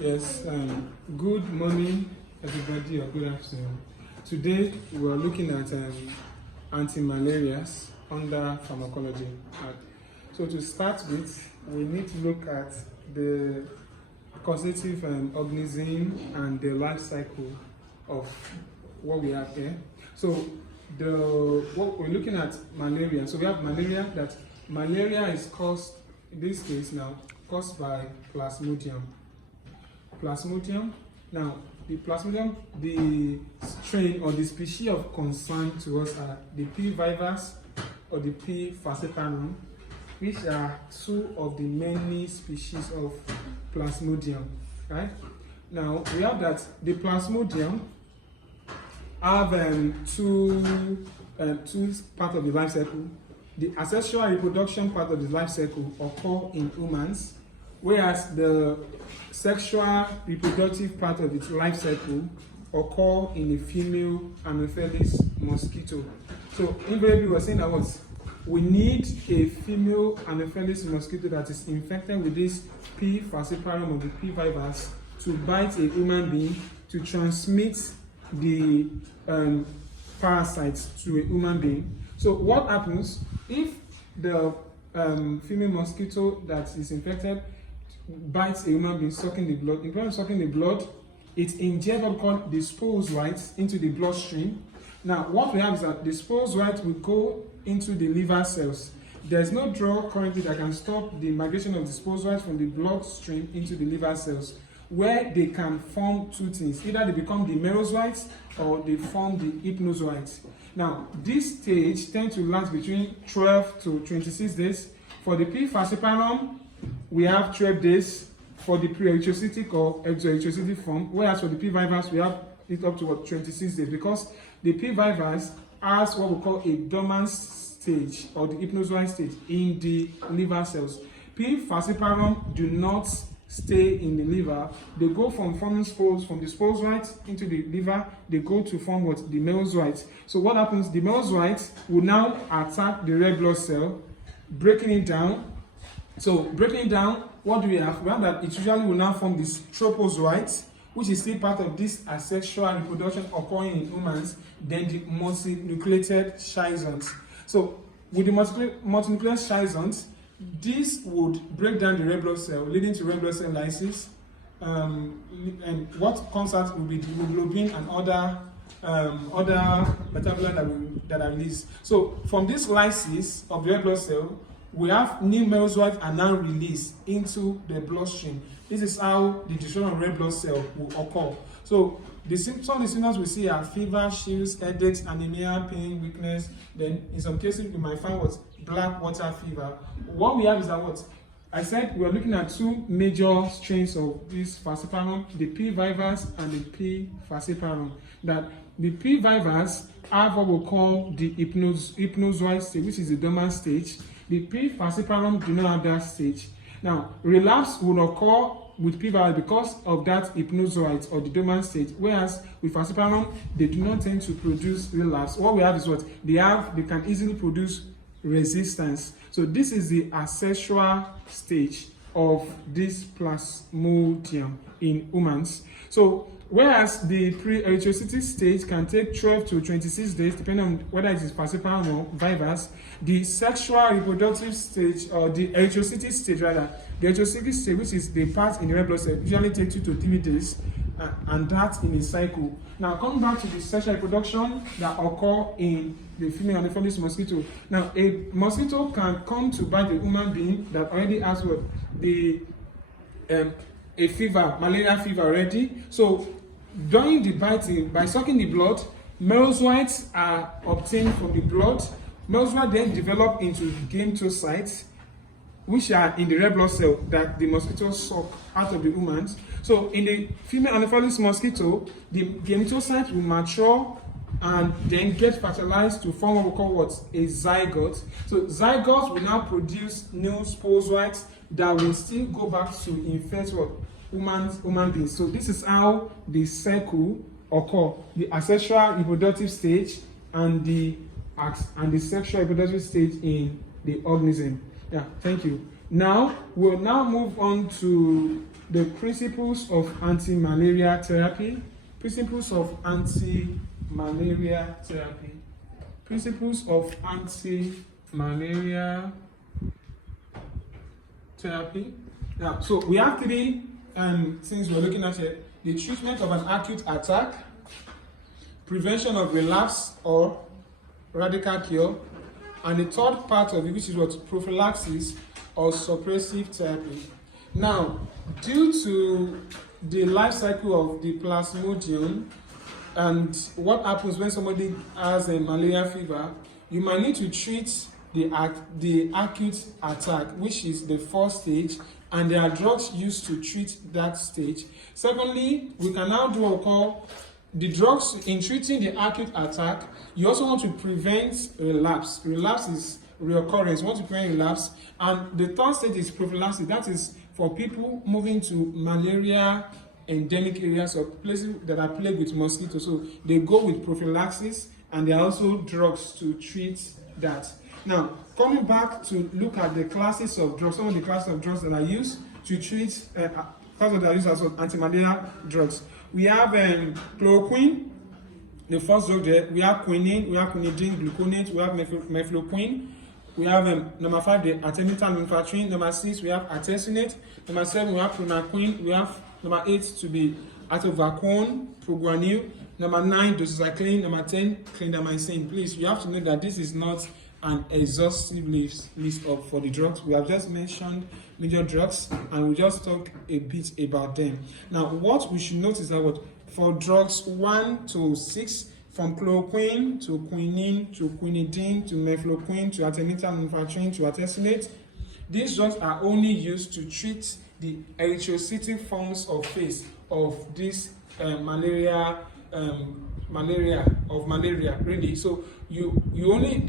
Yes, good morning, everybody, or good afternoon. Today, we are looking at antimalarials under pharmacology. So, to start with, we need to look at the causative organism and the life cycle of what we have here. So, what we're looking at malaria. So, we have malaria. That malaria is caused, in this case now, caused by Plasmodium. Now, the Plasmodium, the strain or the species of concern to us are the P. vivax or the P. falciparum, which are two of the many species of Plasmodium. Right? Now, we have that the Plasmodium have two parts of the life cycle. The asexual reproduction part of the life cycle occur in humans, whereas the sexual reproductive part of its life cycle occur in a female Anopheles mosquito. So invariably we're saying that we need a female Anopheles mosquito that is infected with this P. falciparum or the P. vivax to bite a human being to transmit the parasites to a human being. So what happens if the female mosquito that is infected bites a human being, sucking the blood? In terms of sucking the blood, it injects what we call the sporozoites into the bloodstream. Now, what we have is that the sporozoites will go into the liver cells. There's no drug currently that can stop the migration of the sporozoites from the bloodstream into the liver cells, where they can form two things. Either they become the merozoites or they form the hypnozoites. Now, this stage tends to last between 12 to 26 days. For the P. falciparum, we have 12 days for the pre-erythrocytic or exoerythrocytic form, whereas for the P. vivax, we have it up to 26 days, because the P. vivax has what we call a dormant stage or the hypnozoite stage in the liver cells. P. falciparum do not stay in the liver. They go from forming spores from the sporozoites into the liver. They go to form the merozoites. So what happens? The merozoites will now attack the red blood cell, breaking it down. So breaking it down, what do we have? We have that it usually will now form this tropozoite, which is still part of this asexual reproduction occurring in humans, then the multinucleated schizons. So with the multinucleated schizons, this would break down the red blood cell, leading to red blood cell lysis. And what comes out will be the hemoglobin and other metabolites that are released. So from this lysis of the red blood cell, we have new merozoites are now released into the bloodstream. This is how the destruction of red blood cell will occur. So some of the symptoms we see are fever, chills, headaches, anemia, pain, weakness. Then in some cases we might find black water fever. What we have is that I said we are looking at two major strains of this falciparum, the P. vivax and the P. falciparum. That the P. vivax have what we call the hypnozoite stage, which is the dormant stage. The P. falciparum do not have that stage. Now, relapse will occur with P. vivax because of that hypnozoite or the dormant stage, whereas with falciparum, they do not tend to produce relapse. What we have is they can easily produce resistance. So this is the asexual stage of this Plasmodium in humans. So whereas the pre-erythrocytic stage can take 12 to 26 days, depending on whether it is falciparum or vivax, the sexual reproductive stage, or the erythrocytic stage rather, the erythrocytic stage, which is the part in the red blood cell, usually takes 2 to 3 days, and that in a cycle. Now, coming back to the sexual reproduction that occur in the female Anopheles mosquito. Now, a mosquito can come to bite a human being that already has a fever, malaria fever already. So during the biting, by sucking the blood, merozoites are obtained from the blood. Merozoites then develop into gametocytes, which are in the red blood cell that the mosquito suck out of the humans. So in the female Anopheles mosquito, the gametocytes will mature and then get fertilized to form what we call a zygote. So zygotes will now produce new sporozoites that will still go back to infect human beings. So this is how the cycle occur: the asexual reproductive stage and the sexual reproductive stage in the organism. Yeah, thank you. Now we'll move on to the principles of anti-malaria therapy. Principles of anti-malaria therapy. Principles of anti-malaria therapy. Now, so we have three things we're looking at here: the treatment of an acute attack, prevention of relapse or radical cure, and the third part of it, which is what? Prophylaxis or suppressive therapy. Now, due to the life cycle of the Plasmodium and what happens when somebody has a malaria fever, you might need to treat the acute attack, which is the first stage, and there are drugs used to treat that stage. Secondly, we can now do what we call the drugs in treating the acute attack. You also want to prevent relapse. Relapse is reoccurrence. You want to prevent relapse. And the third stage is prophylaxis. That is for people moving to malaria endemic areas or places that are plagued with mosquitoes. So they go with prophylaxis, and there are also drugs to treat that. Now, coming back to look at the classes of drugs, some of the classes of drugs that are used to treat, classes that are used as antimalarial drugs. We have chloroquine, the first drug there. We have quinine, we have quinidine gluconate, we have mefloquine. We have number 5, the artemether lumefantrine. Number 6, we have artesunate. Number 7, we have primaquine. We have number 8 to be atovaquone, progranil. Number 9, doxycycline. Number 10, clindamycin. Please, you have to know that this is not an exhaustive list for the drugs. We have just mentioned major drugs, and we just talk a bit about them. Now, what we should notice is that for drugs 1 to 6, from chloroquine to quinine to quinidine to mefloquine to artemether lumefantrine to artesunate, these drugs are only used to treat the erythrocytic forms of phase of this malaria, really. So they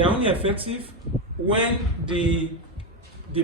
are only effective when the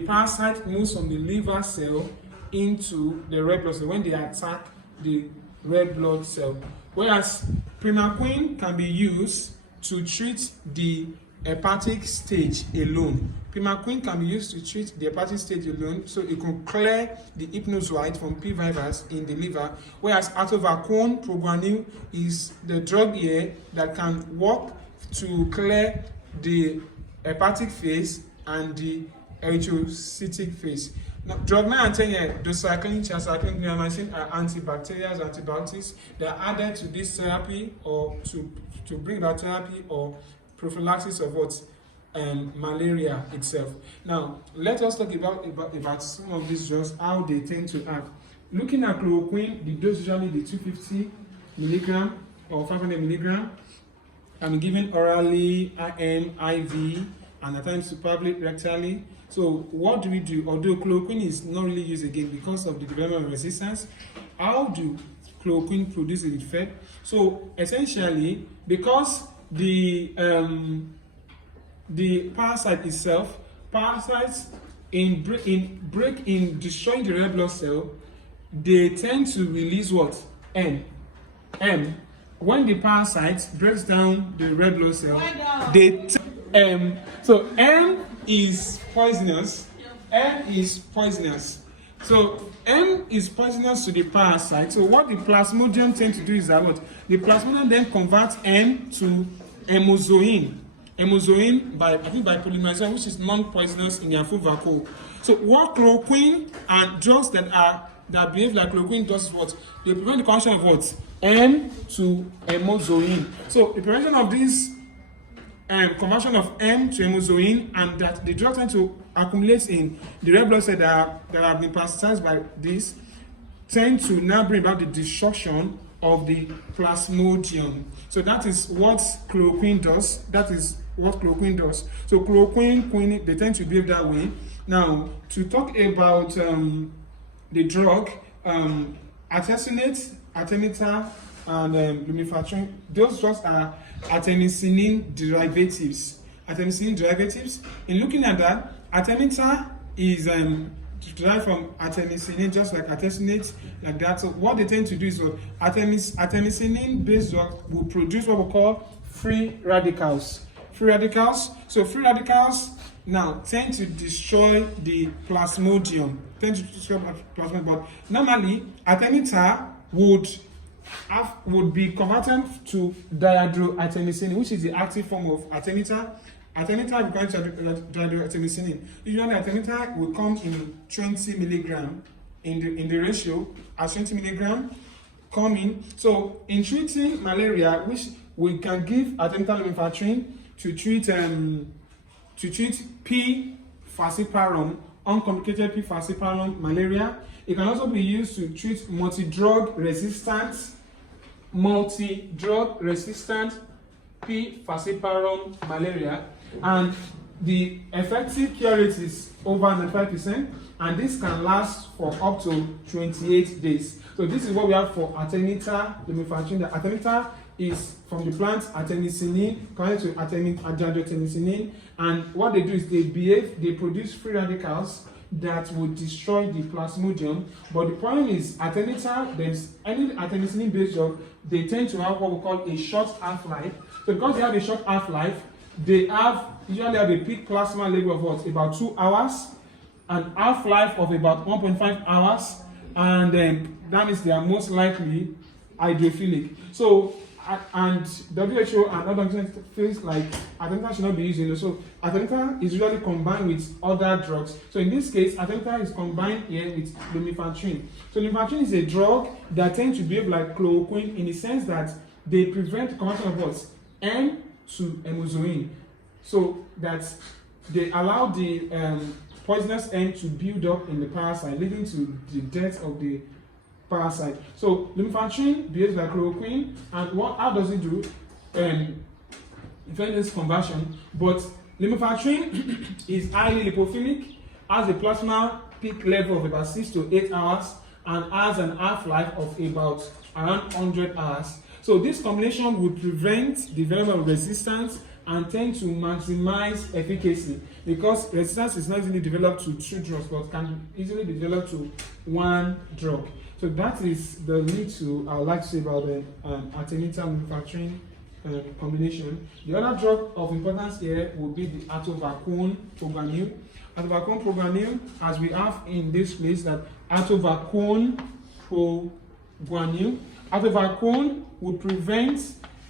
parasite moves from the liver cell into the red blood cell, when they attack the red blood cell. Whereas primaquine can be used to treat the hepatic stage alone. Primaquine can be used to treat the hepatic stage alone, so it can clear the hypnozoite from P. virus in the liver. Whereas atovaquone, progranil, is the drug here that can work to clear the hepatic phase and the erythrocytic phase. Now, drug 9 and 10 here, doxycycline, tetracycline, clindamycin are antibacterials, antibiotics. They are added to this therapy or to bring about therapy or prophylaxis of malaria itself. Now, let us talk about some of these drugs, how they tend to act. Looking at chloroquine, the dose usually the 250 milligram or 500 milligram. I'm given orally, IM, IV, and at times superbly rectally. So what do we do? Although chloroquine is not really used again because of the development of resistance, how do chloroquine produce its effect? So essentially, because the parasite itself, parasites in destroying the red blood cell, they tend to release what? M. When the parasite breaks down the red blood cell, so M is poisonous. So M is poisonous to the parasite. So what the Plasmodium tend to do is that the Plasmodium then converts M to amozoin. Amozoin by polymerization, which is non-poisonous in their full vacuole. So what chloroquine and drugs that behave like chloroquine does is what? They prevent the conversion of what? M to amozoin. So the prevention of this conversion of M to amozoin, and that the drug tend to accumulate in the red blood cells that have been parasitized by this, tend to now bring about the destruction of the Plasmodium. So that is what chloroquine does. So chloroquine, quinine, they tend to behave that way. Now, to talk about the drug, artesunate, artemether, and lumefantrine, those drugs are artemisinin derivatives. In looking at that, artemether is derived from artemisinin, just like artesunate, like that. So what they tend to do is artemisinin based drug will produce what we call free radicals. So free radicals now tend to destroy the Plasmodium. tend to destroy plasmodium, but normally artemether would be converted to dihydroartemisinin, which is the active form of artemether. Artemether will come to dihydroartemisinin. Usually artemether will come in 20 milligram in the ratio as 20 milligram coming. So in treating malaria, which we can give artemether lumefantrine to treat P. falciparum, uncomplicated P. falciparum malaria. It can also be used to treat multi-drug resistant P. falciparum malaria, and the effective cure rate is over 95%, and this can last for up to 28 days. So this is what we have for artemether lumefantrine. The artemether is from the plant artemisinin, connected to dihydroartemisinin, and what they do is they produce free radicals that would destroy the plasmodium. But the problem is artemether, there's any artemisinin based drug, they tend to have what we call a short half-life. So because they have a short half-life, they usually have a peak plasma level of what, about 2 hours, and half-life of about 1.5 hours, and that means they are most likely hydrophilic. So and WHO and other organizations feels like artemether should not be used. So artemether is usually combined with other drugs. So in this case, artemether is combined here with lumefantrine. So lumefantrine is a drug that tends to behave like chloroquine in the sense that they prevent the conversion of what? N to amozoin. So that they allow the poisonous N to build up in the parasite, leading to the death of the parasite. So lumefantrine behaves like chloroquine, and how does it do? Prevent this conversion. But lumefantrine is highly lipophilic, has a plasma peak level of about 6 to 8 hours, and has an half-life of about around 100 hours. So this combination would prevent development of resistance and tend to maximize efficacy, because resistance is not easily developed to 2 drugs, but can easily be developed to 1 drug. So that is the little I would like to say about the artemether lumefantrine combination. The other drug of importance here would be the atovaquone proguanil. Atovaquone proguanil, as we have in this place, that atovaquone proguanil. Atovaquone would prevent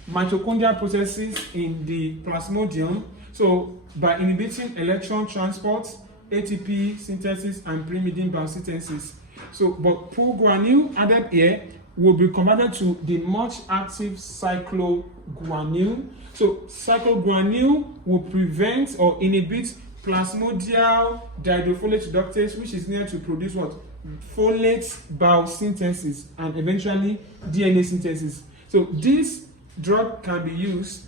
mitochondrial processes in the plasmodium, so by inhibiting electron transport, ATP synthesis, and pyrimidine biosynthesis. So, but proguanil added here will be converted to the much active cycloguanil. So cycloguanil will prevent or inhibit plasmodial dihydrofolate reductase, which is needed to produce what? Folate biosynthesis and eventually DNA synthesis. So this drug can be used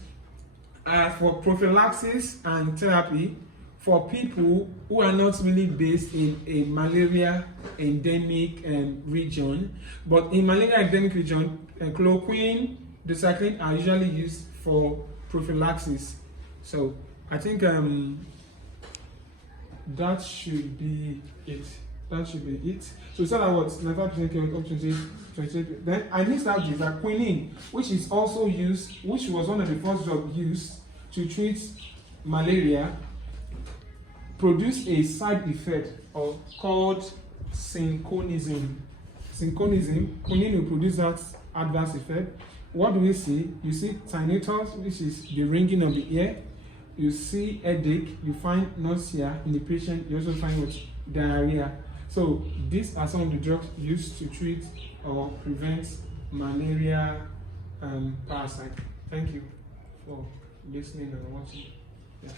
for prophylaxis and therapy for people who are not really based in a malaria endemic region. But in malaria endemic region, chloroquine, doxycycline are usually used for prophylaxis. So I think that should be it. That should be it. So it's all about 95% up to 28. Then I missed out the quinine, which is also used, which was one of the first drugs used to treat malaria, produce a side effect called synchronism. Quinine will produce that adverse effect. What do we see? You see tinnitus, which is the ringing of the ear. You see headache. You find nausea in the patient. You also find what? Diarrhea. So these are some of the drugs used to treat or prevent malaria parasite. Thank you for listening and watching. Yeah.